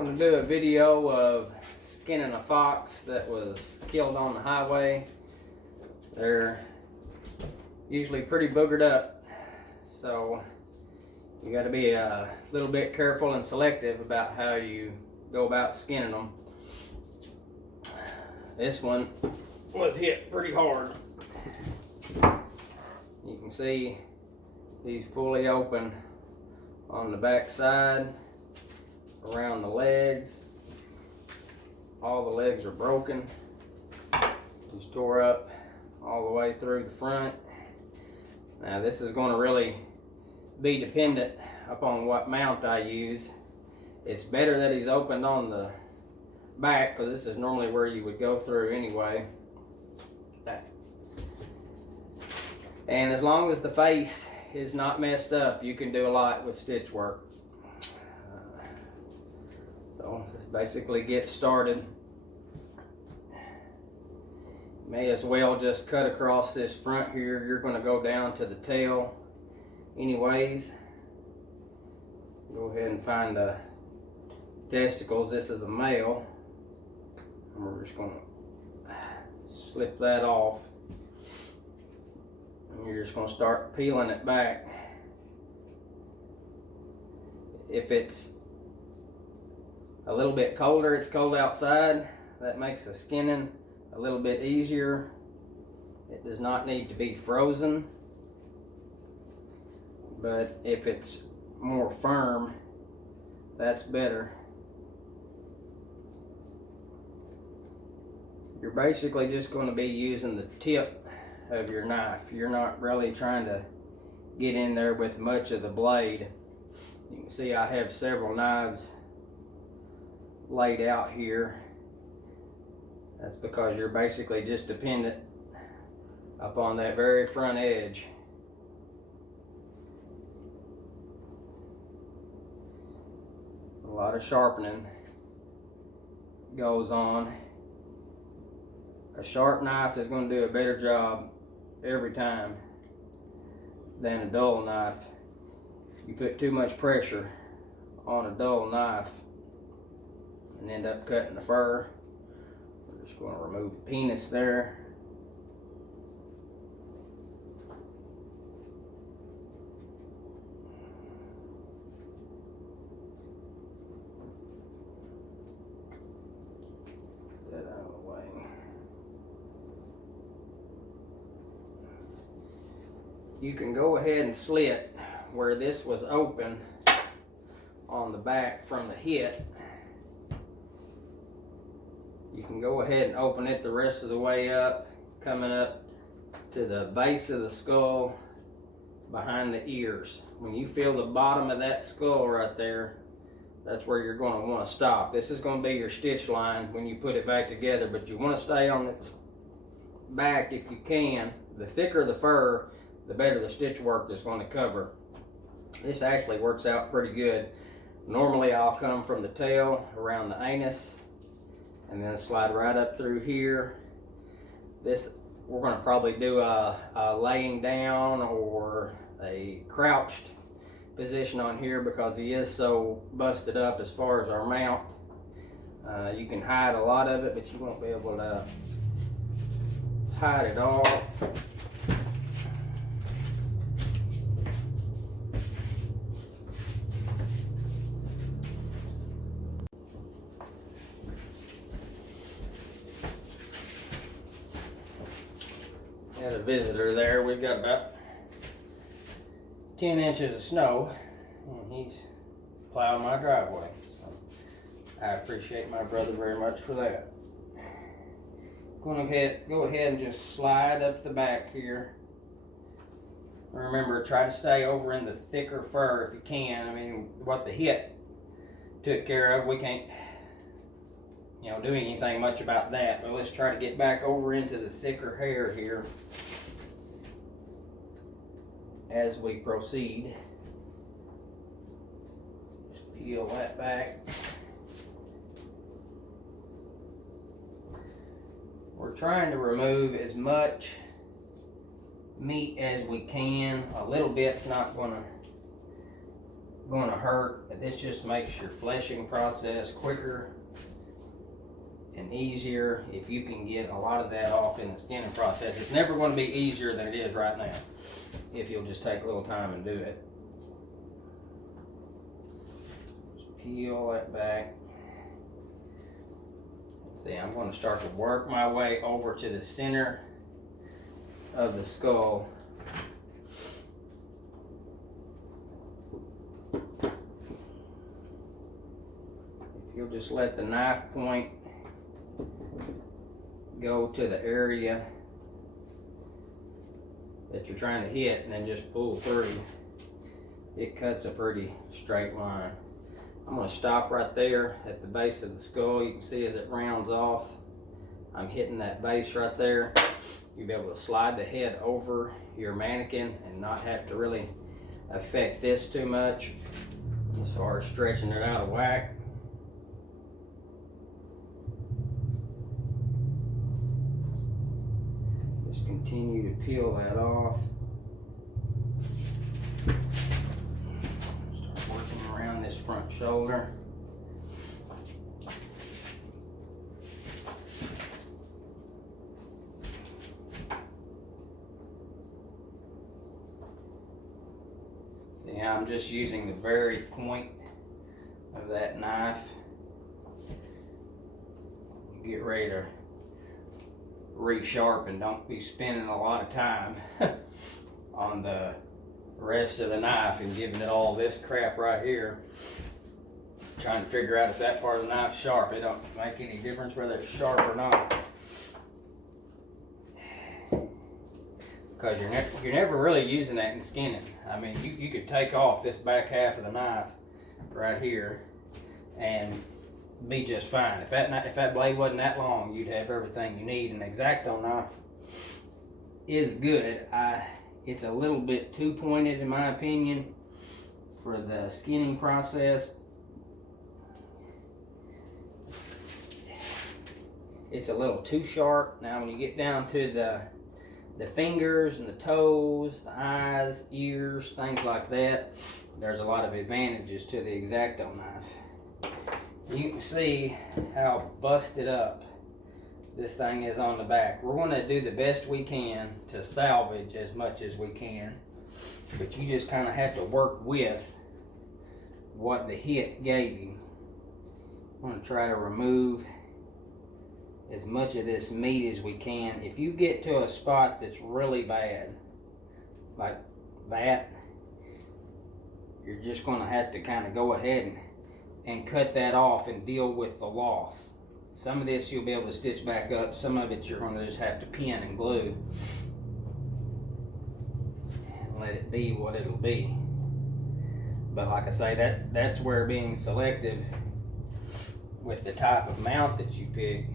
going to do a video of skinning a fox that was killed on the highway. They're usually pretty boogered up, so you got to be a little bit careful and selective about how you go about skinning them. This one was hit pretty hard. You can see he's fully open on the back side, around the legs. All the legs are broken. He's tore up all the way through the front. Now this is going to really be dependent upon what mount I use. It's better that he's opened on the back, because this is normally where you would go through anyway. And as long as the face is not messed up, you can do a lot with stitch work. So let's basically get started. May as well just cut across this front here. You're going to go down to the tail anyways. Go ahead and find the testicles. This is a male. And we're just going to slip that off. And you're just going to start peeling it back. If it's a little bit colder, it's cold outside, that makes the skinning a little bit easier. It does not need to be frozen, but if it's more firm, that's better. You're basically just going to be using the tip of your knife. You're not really trying to get in there with much of the blade. You can see I have several knives laid out here. That's because you're basically just dependent upon that very front edge. A lot of sharpening goes on. A sharp knife is going to do a better job every time than a dull knife. You put too much pressure on a dull knife and end up cutting the fur. We're just going to remove the penis there. Put that out of the way. You can go ahead and slit where this was open on the back from the hit. You can go ahead and open it the rest of the way up, coming up to the base of the skull behind the ears. When you feel the bottom of that skull right there, that's where you're going to want to stop. This is going to be your stitch line when you put it back together, but you want to stay on its back if you can. The thicker the fur, the better the stitch work is going to cover. This actually works out pretty good. Normally I'll come from the tail around the anus and then slide right up through here. This, we're going to probably do a laying down or a crouched position on here because he is so busted up as far as our mount. You can hide a lot of it, but you won't be able to hide it all. Had a visitor there. We've got about 10 inches of snow, and he's plowing my driveway. So I appreciate my brother very much for that. Go ahead and just slide up the back here. Remember, try to stay over in the thicker fur if you can. I mean, what the hit took care of, we can't, do anything much about that, but let's try to get back over into the thicker hair here as we proceed. Just peel that back. We're trying to remove as much meat as we can. A little bit's not going to going to hurt, but this just makes your fleshing process quicker and easier if you can get a lot of that off in the skinning process. It's never going to be easier than it is right now if you'll just take a little time and do it. Just peel that back. See, I'm going to start to work my way over to the center of the skull. If you'll just let the knife point go to the area that you're trying to hit and then just pull through, it cuts a pretty straight line. I'm going to stop right there at the base of the skull. You can see as it rounds off, I'm hitting that base right there. You'll be able to slide the head over your mannequin and not have to really affect this too much as far as stretching it out of whack. Just continue to peel that off. Start working around this front shoulder. See how I'm just using the very point of that knife. You get ready to resharpen. Don't be spending a lot of time on the rest of the knife and giving it all this crap right here, trying to figure out if that part of the knife's sharp. It don't make any difference whether it's sharp or not, because you're never really using that in skinning. I mean, you could take off this back half of the knife right here and be just fine. If that blade wasn't that long, you'd have everything you need. An X-Acto knife is good. It's a little bit too pointed in my opinion for the skinning process. It's a little too sharp. Now when you get down to the fingers and the toes, the eyes, ears, things like that, there's a lot of advantages to the X-Acto knife. You can see how busted up this thing is on the back. We're going to do the best we can to salvage as much as we can, but you just kind of have to work with what the hit gave you. I'm going to try to remove as much of this meat as we can. If you get to a spot that's really bad, like that, you're just going to have to kind of go ahead and cut that off and deal with the loss. Some of this you'll be able to stitch back up. Some of it you're going to just have to pin and glue and let it be what it'll be. But like I say, that's where being selective with the type of mount that you pick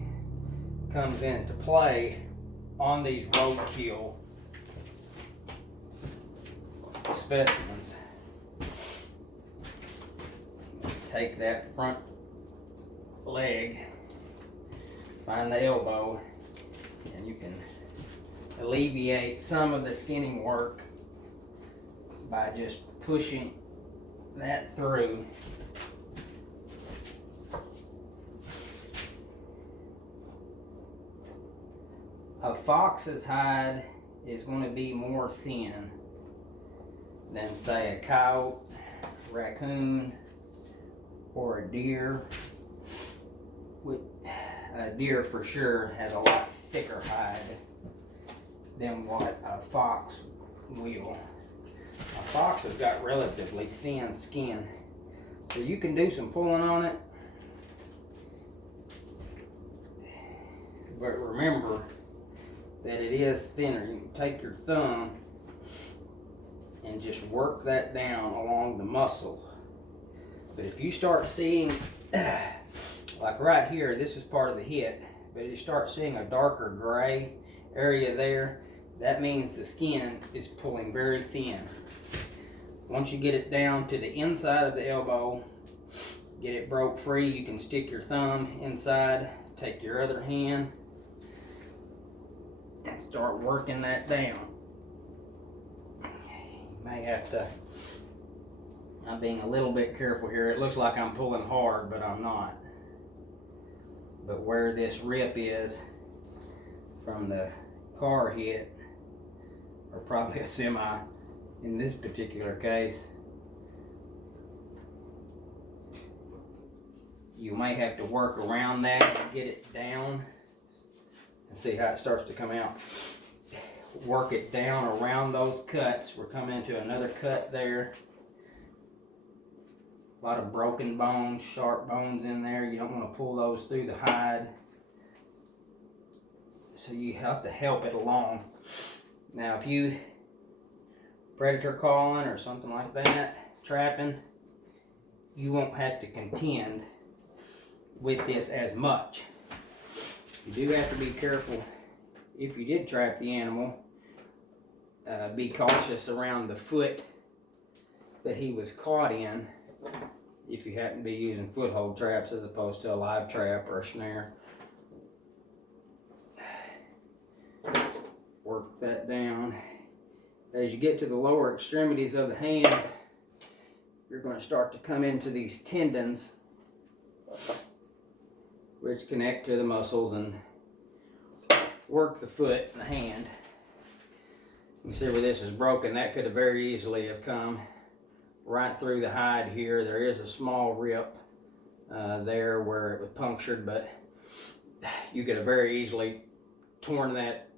comes into play on these roadkill specimens. Take that front leg, find the elbow, and you can alleviate some of the skinning work by just pushing that through. A fox's hide is going to be more thin than, say, a coyote, raccoon, or a deer. A deer for sure has a lot thicker hide than what a fox will. A fox has got relatively thin skin, so you can do some pulling on it, but remember that it is thinner. You can take your thumb and just work that down along the muscle. But if you start seeing, like right here, this is part of the hit, but if you start seeing a darker gray area there, that means the skin is pulling very thin. Once you get it down to the inside of the elbow, get it broke free, you can stick your thumb inside, take your other hand, and start working that down. You may have to I'm being a little bit careful here. It looks like I'm pulling hard, but I'm not. But where this rip is from the car hit, or probably a semi in this particular case, you may have to work around that and get it down and see how it starts to come out. Work it down around those cuts. We're coming into another cut there. A lot of broken bones, sharp bones in there. You don't want to pull those through the hide. So you have to help it along. Now if you predator calling or something like that, trapping, you won't have to contend with this as much. You do have to be careful if you did trap the animal. Be cautious around the foot that he was caught in if you happen to be using foothold traps as opposed to a live trap or a snare. Work that down. As you get to the lower extremities of the hand, you're going to start to come into these tendons which connect to the muscles and work the foot and the hand. You can see where this is broken. That could have very easily have come right through the hide here. There is a small rip there where it was punctured, but you could have very easily torn that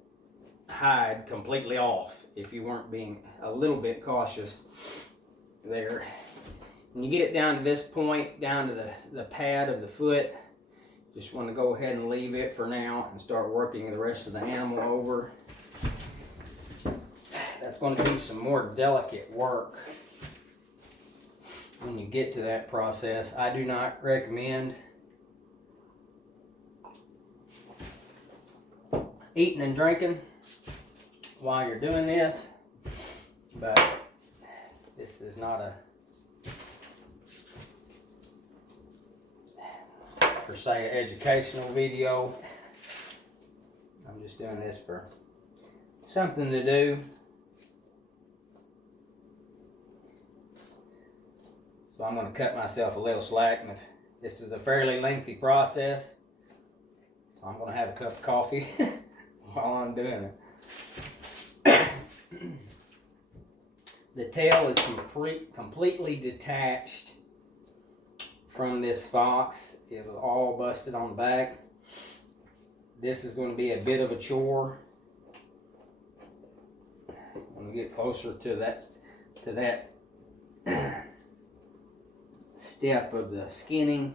hide completely off if you weren't being a little bit cautious there. When you get it down to this point, down to the pad of the foot, just want to go ahead and leave it for now and start working the rest of the animal over. That's going to be some more delicate work when you get to that process. I do not recommend eating and drinking while you're doing this, but this is not a per se educational video. I'm just doing this for something to do. So I'm going to cut myself a little slack, and if this is a fairly lengthy process, so I'm going to have a cup of coffee while I'm doing it. The tail is completely detached from this fox. It was all busted on the back. This is going to be a bit of a chore when we get closer to that step of the skinning.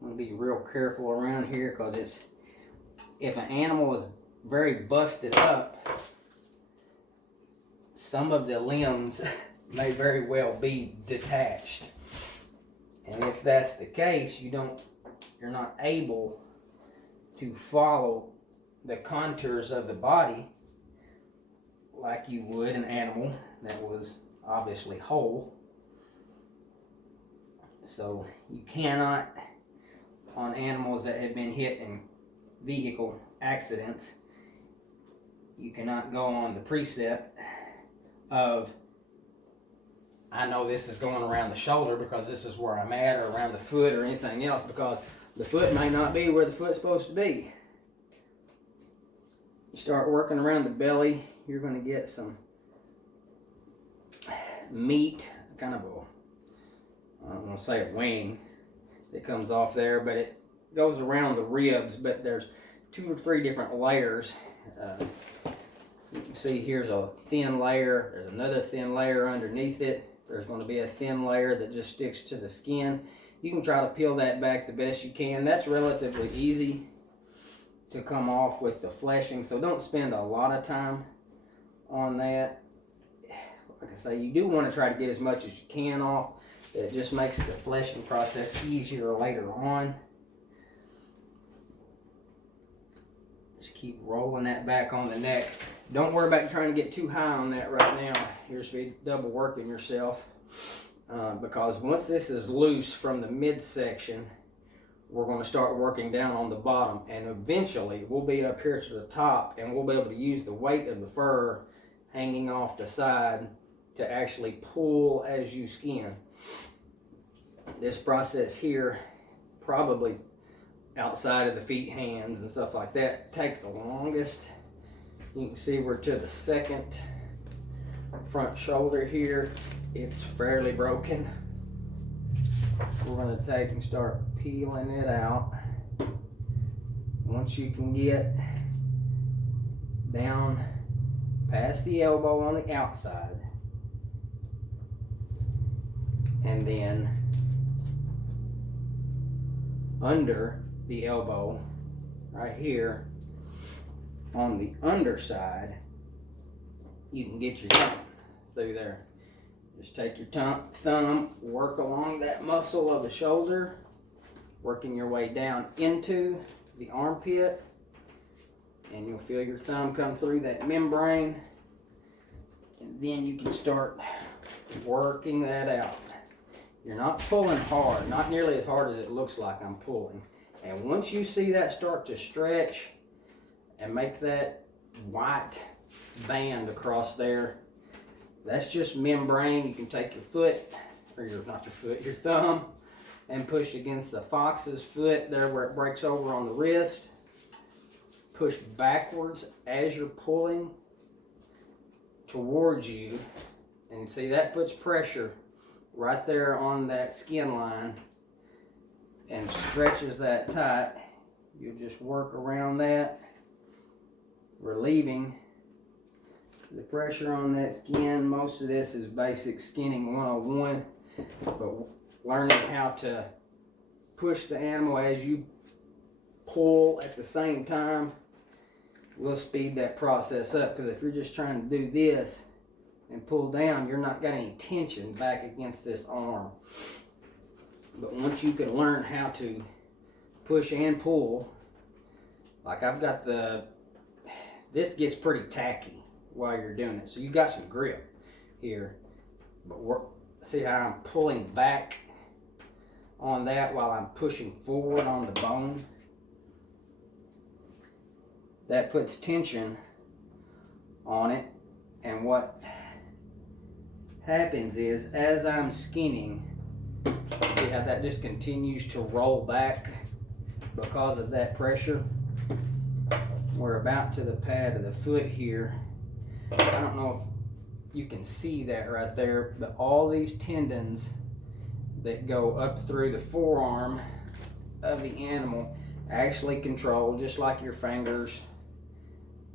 I'm going to be real careful around here, because if an animal is very busted up, some of the limbs may very well be detached. And if that's the case, you're not able to follow the contours of the body like you would an animal that was obviously whole. So you cannot, on animals that have been hit in vehicle accidents, you cannot go on the precept of, I know this is going around the shoulder because this is where I'm at, or around the foot or anything else, because the foot may not be where the foot's supposed to be. You start working around the belly, you're going to get some meat, kind of I don't want to say a wing that comes off there, but it goes around the ribs, but there's 2 or 3 different layers. You can see here's a thin layer, there's another thin layer underneath it, there's going to be a thin layer that just sticks to the skin. You can try to peel that back the best you can. That's relatively easy to come off with the fleshing, so don't spend a lot of time on that. Like I say, you do want to try to get as much as you can off. It just makes the fleshing process easier later on. Just keep rolling that back on the neck. Don't worry about trying to get too high on that right now. You're supposed to be double working yourself. Because once this is loose from the midsection, we're going to start working down on the bottom, and eventually we'll be up here to the top, and we'll be able to use the weight of the fur hanging off the side to actually pull as you skin. This process here, probably outside of the feet, hands, and stuff like that, take the longest. You can see we're to the second front shoulder here. It's fairly broken. We're going to take and start peeling it out. Once you can get down past the elbow on the outside, and then under the elbow right here on the underside, you can get your thumb through there. Just take your thumb, work along that muscle of the shoulder, working your way down into the armpit, and you'll feel your thumb come through that membrane, and then you can start working that out. You're not pulling hard, not nearly as hard as it looks like I'm pulling. And once you see that start to stretch and make that white band across there, that's just membrane. You can take your foot, or not your foot, your thumb, and push against the fox's foot there where it breaks over on the wrist. Push backwards as you're pulling towards you, and see that puts pressure right there on that skin line and stretches that tight. You'll just work around that, relieving the pressure on that skin. Most of this is basic skinning 101, but learning how to push the animal as you pull at the same time will speed that process up, because if you're just trying to do this and pull down, you're not got any tension back against this arm. But once you can learn how to push and pull, like I've got this gets pretty tacky while you're doing it, so you got some grip here, but see how I'm pulling back on that while I'm pushing forward on the bone? That puts tension on it, and what happens is, as I'm skinning, see how that just continues to roll back because of that pressure? We're about to the pad of the foot here. I don't know if you can see that right there, but all these tendons that go up through the forearm of the animal actually control, just like your fingers.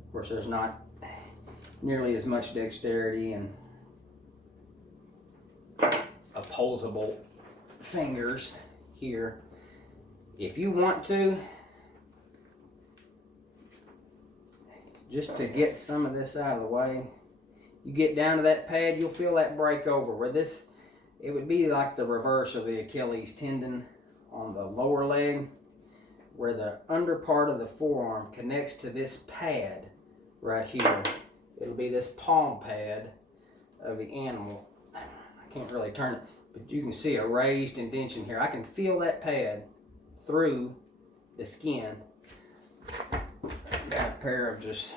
Of course, there's not nearly as much dexterity and opposable fingers here. If you want to, just to get some of this out of the way, you get down to that pad, you'll feel that break over where this, it would be like the reverse of the Achilles tendon on the lower leg, where the under part of the forearm connects to this pad right here. It'll be this palm pad of the animal. I can't really turn it, but you can see a raised indentation here. I can feel that pad through the skin. Got a pair of just,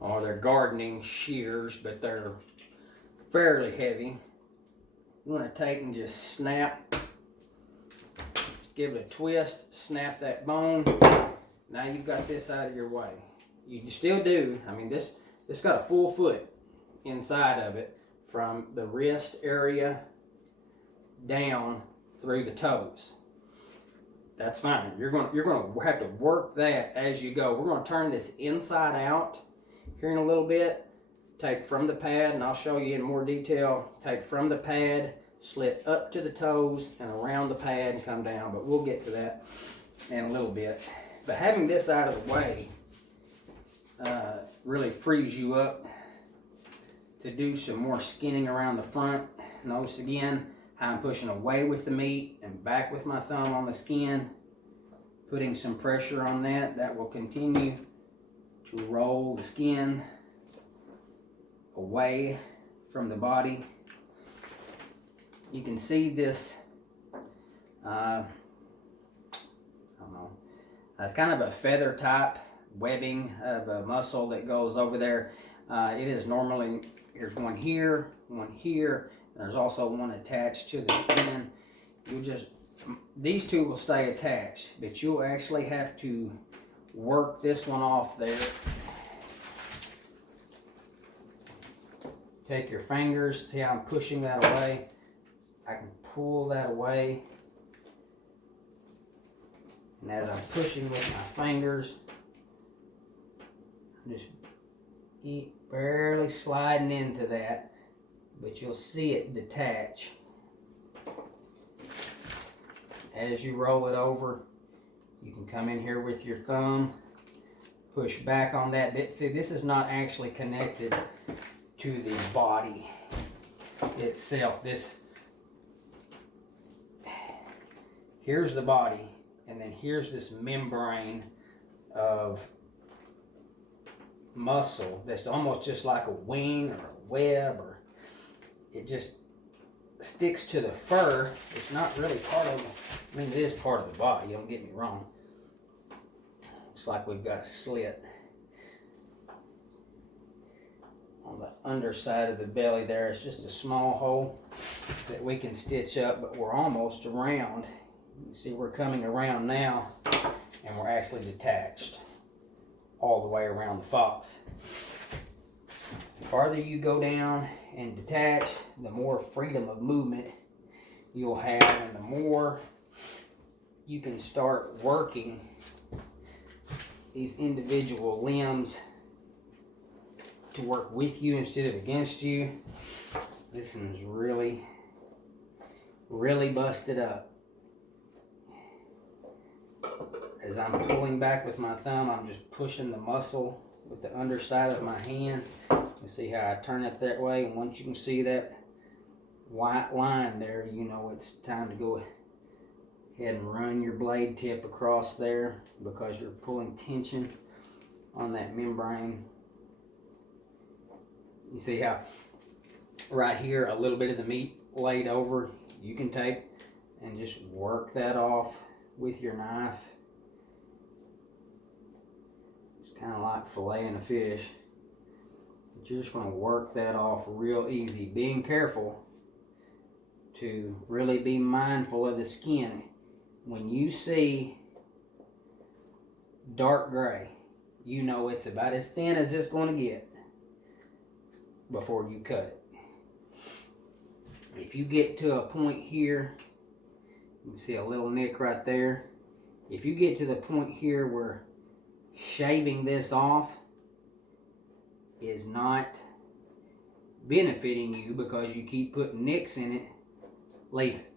they're gardening shears, but they're fairly heavy. You want to take and just snap, just give it a twist, snap that bone. Now you've got this out of your way. You still do, I mean, this got a full foot inside of it from the wrist area down through the toes. That's fine. You're going to have to work that as you go. We're going to turn this inside out here in a little bit. Take from the pad, and I'll show you in more detail. Take from the pad, slit up to the toes and around the pad and come down. But we'll get to that in a little bit. But having this out of the way really frees you up to do some more skinning around the front. Notice again how I'm pushing away with the meat and back with my thumb on the skin, putting some pressure on that. That will continue to roll the skin away from the body. You can see this, I don't know, it's kind of a feather type webbing of a muscle that goes over there. It is normally Here's one here, and there's also one attached to the skin. These two will stay attached, but you'll actually have to work this one off there. Take your fingers, see how I'm pushing that away? I can pull that away. And as I'm pushing with my fingers, I'm just barely sliding into that, but you'll see it detach. As you roll it over, you can come in here with your thumb, push back on that. See, this is not actually connected to the body itself. Here's the body, and then here's this membrane of muscle that's almost just like a wing or a web, or it just sticks to the fur. It's not really part of, I mean, it is part of the body, don't get me wrong. It's like we've got a slit on the underside of the belly there. It's just a small hole that we can stitch up, but we're almost around. You see, we're coming around now, and we're actually detached all the way around the fox. The farther you go down and detach, the more freedom of movement you'll have, and the more you can start working these individual limbs to work with you instead of against you. This one's really, really busted up. As I'm pulling back with my thumb, I'm just pushing the muscle with the underside of my hand. You see how I turn it that way, and once you can see that white line there, you know it's time to go ahead and run your blade tip across there, because you're pulling tension on that membrane. You see how right here a little bit of the meat laid over, you can take and just work that off with your knife. It's kind of like filleting a fish, but you're just going to work that off real easy, being careful to really be mindful of the skin. When you see dark gray, you know it's about as thin as it's going to get before you cut it. If you get to a point here, you can see a little nick right there. If you get to the point here where shaving this off is not benefiting you because you keep putting nicks in it, leave it.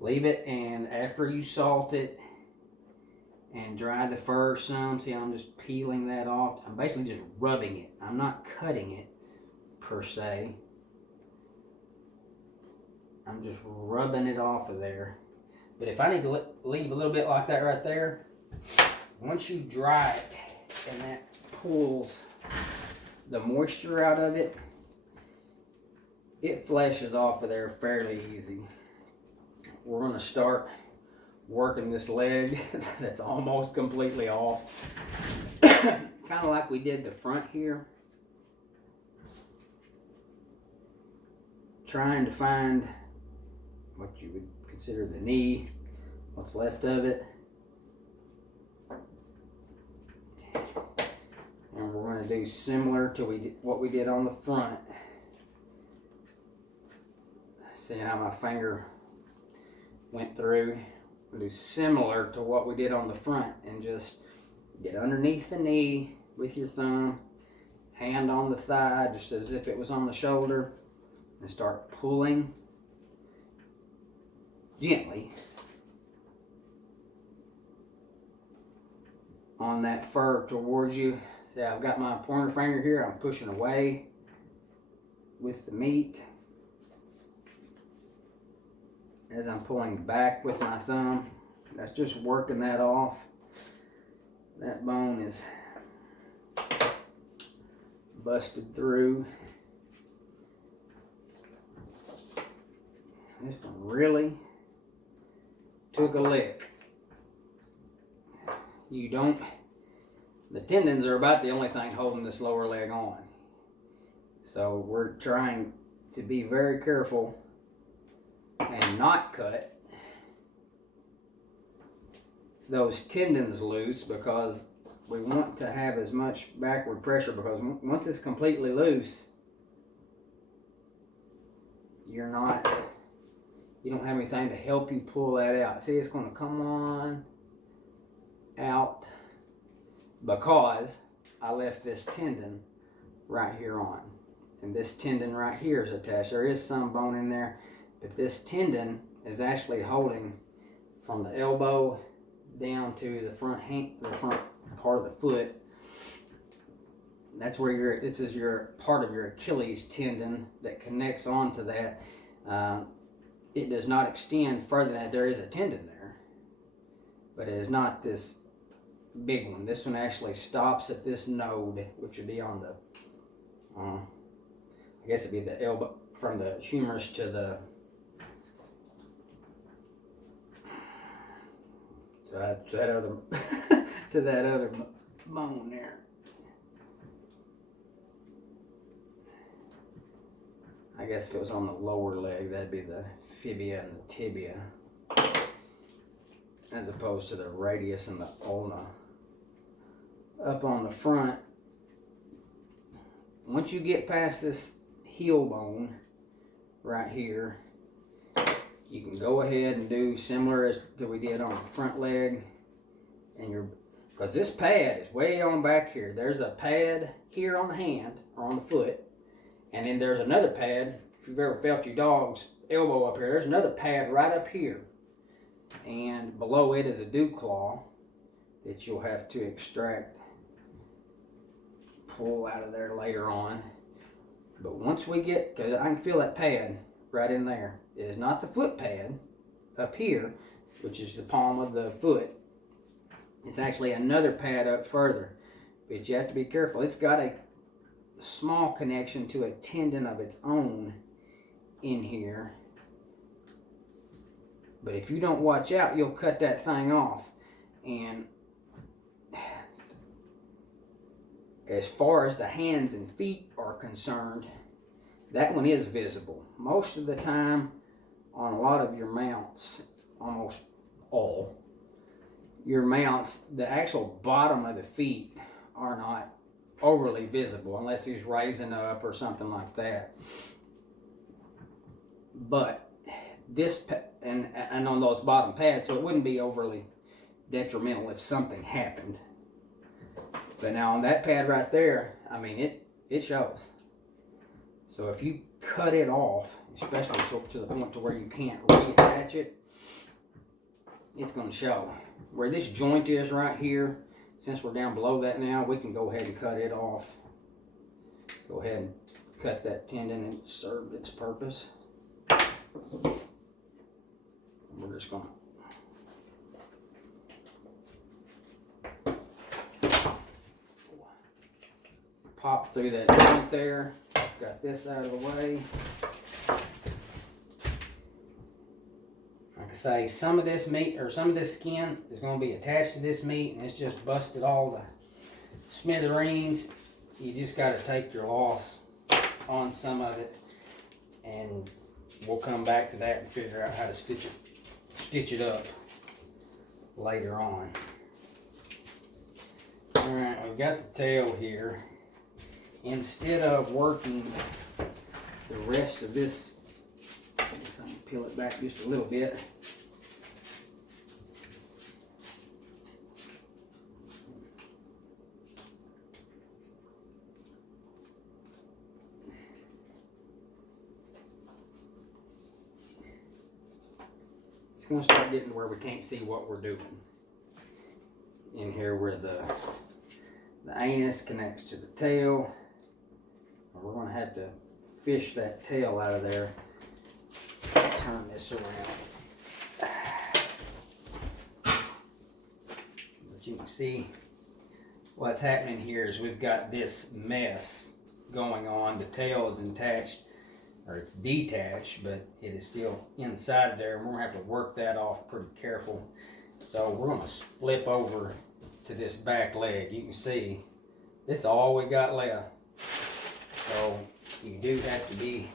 Leave it, and after you salt it and dry the fur some, see I'm just peeling that off. I'm basically just rubbing it. I'm not cutting it per se. I'm just rubbing it off of there. But if I need to leave a little bit like that right there, once you dry it and that pulls the moisture out of it, it fleshes off of there fairly easy. We're going to start working this leg that's almost completely off. Kind of like we did the front here. Trying to find what you would consider the knee, what's left of it. And we're going to do similar to what we did on the front. See how my finger went through. We'll do similar to what we did on the front, and just get underneath the knee with your thumb, hand on the thigh just as if it was on the shoulder, and start pulling gently on that fur towards you. See, I've got my pointer finger here, I'm pushing away with the meat as I'm pulling back with my thumb. That's just working that off. That bone is busted through. This one really took a lick. The tendons are about the only thing holding this lower leg on. So we're trying to be very careful and not cut those tendons loose, because we want to have as much backward pressure, because once it's completely loose, you don't have anything to help you pull that out. See, it's going to come on out because I left this tendon right here on, and this tendon right here is attached. There is some bone in there, but this tendon is actually holding from the elbow down to the front part of the foot. That's where this is your part of your Achilles tendon that connects onto that. It does not extend further than that. There is a tendon there, but it is not this big one. This one actually stops at this node, which would be on the, I guess it'd be the elbow, from the humerus to the to that other to that other bone there. I guess if it was on the lower leg, that'd be the fibia and the tibia, as opposed to the radius and the ulna. Up on the front, once you get past this heel bone right here, you can go ahead and do similar as that we did on the front leg, and because this pad is way on back here. There's a pad here on the hand or on the foot, and then there's another pad. If you've ever felt your dog's elbow up here, there's another pad right up here, and below it is a dew claw that you'll have to pull out of there later on. But once we get, because I can feel that pad right in there. It is not the foot pad up here, which is the palm of the foot. It's actually another pad up further, but you have to be careful. It's got a small connection to a tendon of its own in here, but if you don't watch out, you'll cut that thing off. And as far as the hands and feet are concerned, that one is visible. Most of the time on a lot of your mounts, almost all your mounts, the actual bottom of the feet are not overly visible unless he's raising up or something like that. But this, and on those bottom pads, so it wouldn't be overly detrimental if something happened. But now on that pad right there, I mean, it shows. So if you cut it off, especially to the point to where you can't reattach it, it's going to show. Where this joint is right here, since we're down below that now, we can go ahead and cut it off. Go ahead and cut that tendon, and it served its purpose. We're just going to pop through that joint there. Got this out of the way. Like I say, some of this meat or some of this skin is going to be attached to this meat, and it's just busted all the smithereens. You just got to take your loss on some of it, and we'll come back to that and figure out how to stitch it up later on. All right, we've got the tail here. Instead of working the rest of this, I guess I'm going to peel it back just a little bit. It's going to start getting where we can't see what we're doing. In here where the anus connects to the tail. We're going to have to fish that tail out of there. Turn this around. But you can see what's happening here is we've got this mess going on. The tail is attached, or it's detached, but it is still inside there. We're going to have to work that off pretty careful. So we're going to flip over to this back leg. You can see this is all we got left. So you do have to be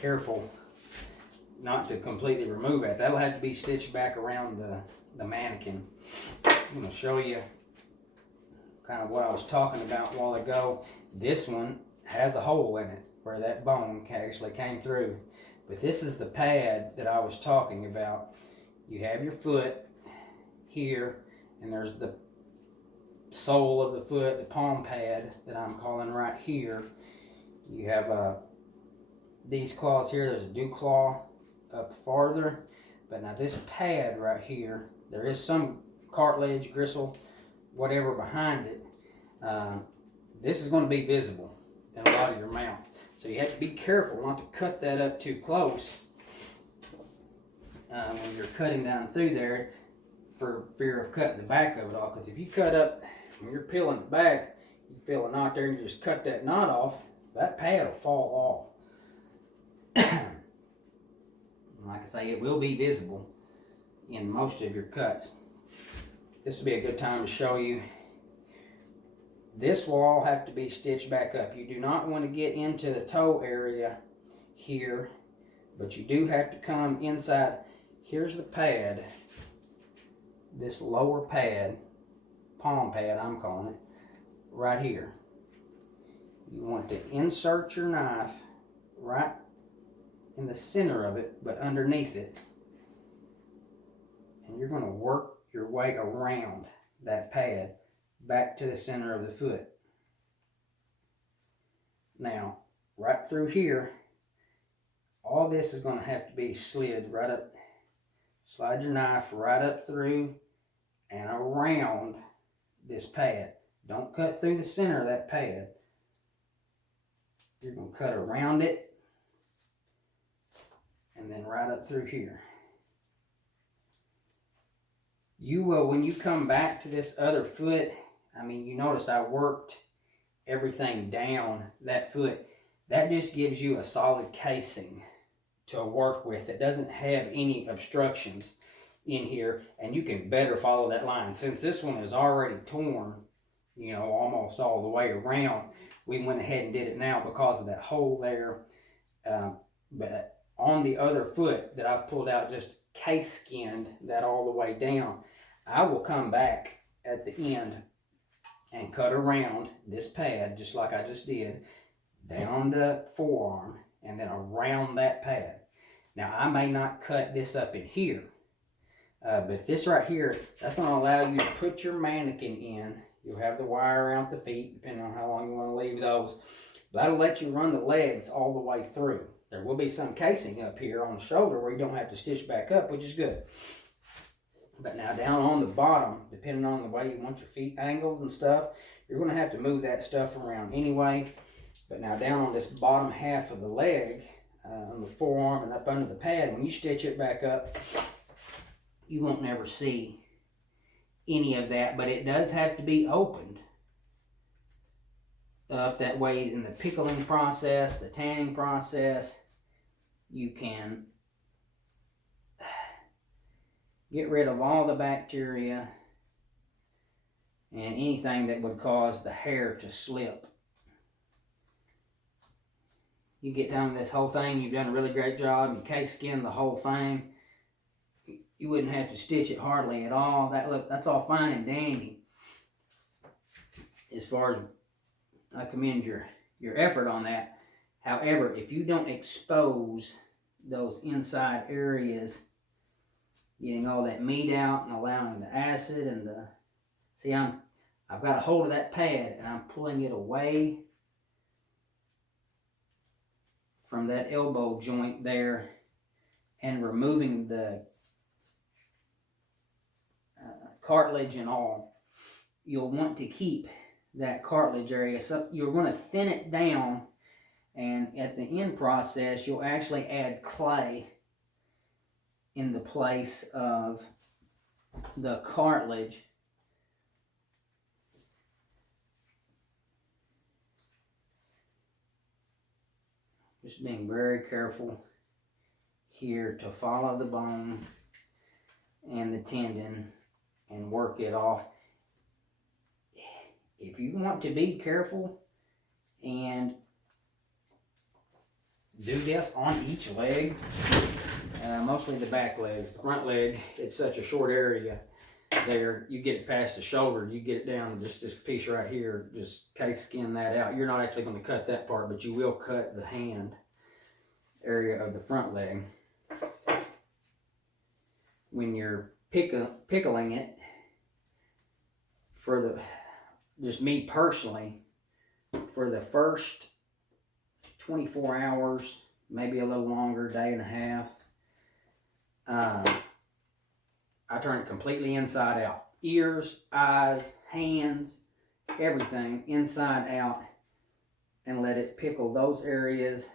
careful not to completely remove it. That'll have to be stitched back around the mannequin. I'm going to show you kind of what I was talking about a while ago. This one has a hole in it where that bone actually came through. But this is the pad that I was talking about. You have your foot here, and there's the sole of the foot, the palm pad that I'm calling right here. You have these claws here. There's a dew claw up farther. But now this pad right here, there is some cartilage, gristle, whatever behind it. This is going to be visible in a lot of your mouth. So you have to be careful not to cut that up too close when you're cutting down through there, for fear of cutting the back of it off. Because if you cut up, when you're peeling it back, you feel a knot there and you just cut that knot off, that pad will fall off. Like I say, it will be visible in most of your cuts. This would be a good time to show you. This will all have to be stitched back up. You do not want to get into the toe area here, but you do have to come inside. Here's the pad, this lower pad, palm pad I'm calling it, right here. You want to insert your knife right in the center of it, but underneath it. And you're going to work your way around that pad back to the center of the foot. Now, right through here, all this is going to have to be slid right up. Slide your knife right up through and around this pad. Don't cut through the center of that pad. You're going to cut around it and then right up through here. You will, when you come back to this other foot, I mean, you noticed I worked everything down that foot. That just gives you a solid casing to work with. It doesn't have any obstructions in here, and you can better follow that line. Since this one is already torn, you know, almost all the way around, we went ahead and did it now because of that hole there. But on the other foot that I've pulled out, just case skinned that all the way down, I will come back at the end and cut around this pad, just like I just did, down the forearm, and then around that pad. Now, I may not cut this up in here, but this right here, that's going to allow you to put your mannequin in. You'll have the wire around the feet, depending on how long you want to leave those. But that'll let you run the legs all the way through. There will be some casing up here on the shoulder where you don't have to stitch back up, which is good. But now down on the bottom, depending on the way you want your feet angled and stuff, you're going to have to move that stuff around anyway. But now down on this bottom half of the leg, on the forearm and up under the pad, when you stitch it back up, you won't never see any of that. But it does have to be opened up that way. In the pickling process, the tanning process, you can get rid of all the bacteria and anything that would cause the hair to slip. You get done with this whole thing, you've done a really great job. You case skin the whole thing. You wouldn't have to stitch it hardly at all. That's all fine and dandy. As far as I commend your effort on that. However, if you don't expose those inside areas, getting all that meat out and allowing the acid and the... See, I've got a hold of that pad and I'm pulling it away from that elbow joint there and removing the cartilage and all. You'll want to keep that cartilage area. So you're going to thin it down, and at the end process, you'll actually add clay in the place of the cartilage. Just being very careful here to follow the bone and the tendon and work it off. If you want to be careful and do this on each leg, mostly the back legs. The front leg, it's such a short area there. You get it past the shoulder, you get it down to just this piece right here, just case skin that out. You're not actually going to cut that part, but you will cut the hand area of the front leg. When you're pickling it, for the, just me personally, for the first 24 hours, maybe a little longer, day and a half, I turn it completely inside out. Ears, eyes, hands, everything inside out, and let it pickle those areas.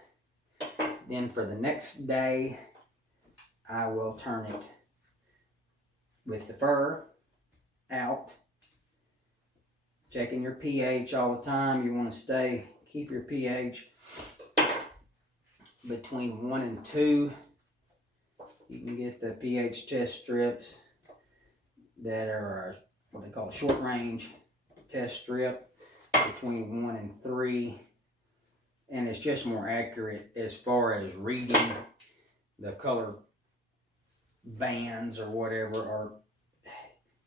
Then for the next day, I will turn it with the fur out, checking your pH all the time. You want to keep your pH between 1 and 2. You can get the pH test strips that are what they call a short range test strip, between 1 and 3. And it's just more accurate as far as reading the color bands or whatever, or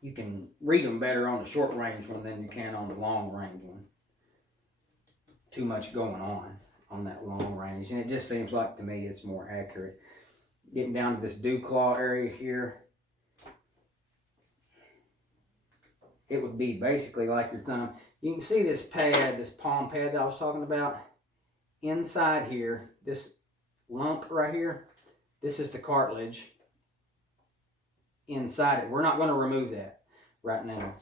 you can read them better on the short range one than you can on the long range one. Too much going on that long range, and it just seems like to me it's more accurate. Getting down to this dew claw area here, it would be basically like your thumb. You can see this pad, this palm pad that I was talking about. Inside here, this lump right here, this is the cartilage inside it. We're not going to remove that right now.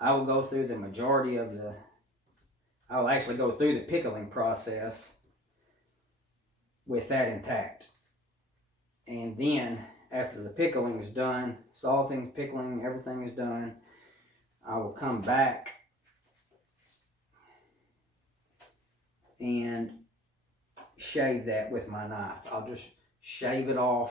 I will go through the majority of I will actually go through the pickling process with that intact. And then, after the pickling is done, salting, pickling, everything is done, I will come back and shave that with my knife. I'll just shave it off